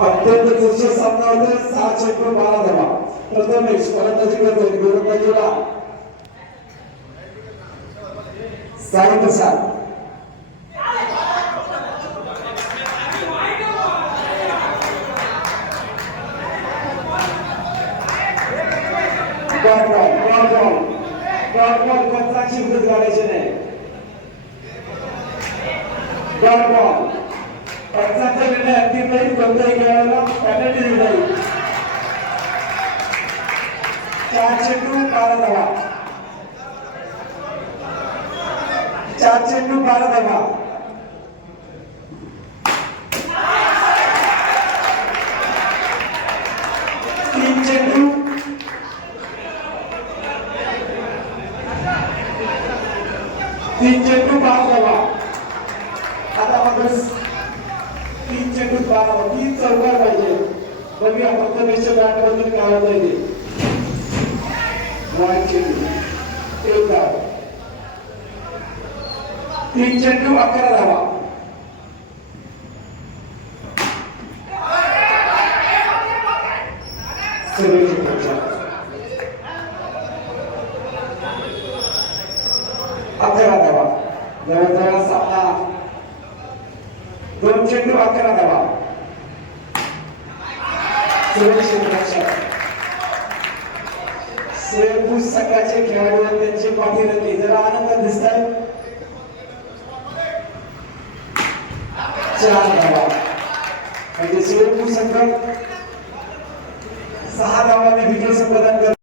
अत्यंत दुर्शे सामना होते. सहा चेंडू बारा धावा. प्रथमेश फलंदाजी करते गोलंदाजीला Sai Prasad dot ball dot कच्चा शिंपीत घालायचे नाही. నక్షత్రం అగ్నిపై తొమ్మిది కేవలం పన్నెండు ఇరవై చాచెట్టు పారదవ చాచెట్టు పారదవ చెట్టు చెట్టు పారదవ అదా तीन चेंडू पार तीन चौकार पाहिजे. बघूया फक्त रेषा बॅट मधून काय वाईट चेंडू. एक धाव. तीन चेंडू अकरा धावा. अकरा धावा. जवळजवळ सामना चेंडू अकरा धावा सुरेश संघाचे खेळाडू आहेत, त्यांचे पाठीरती जरा आनंद दिसत आहे चार धावा म्हणजे श्रेयपूर संघ सहा धावाने विजय संपादन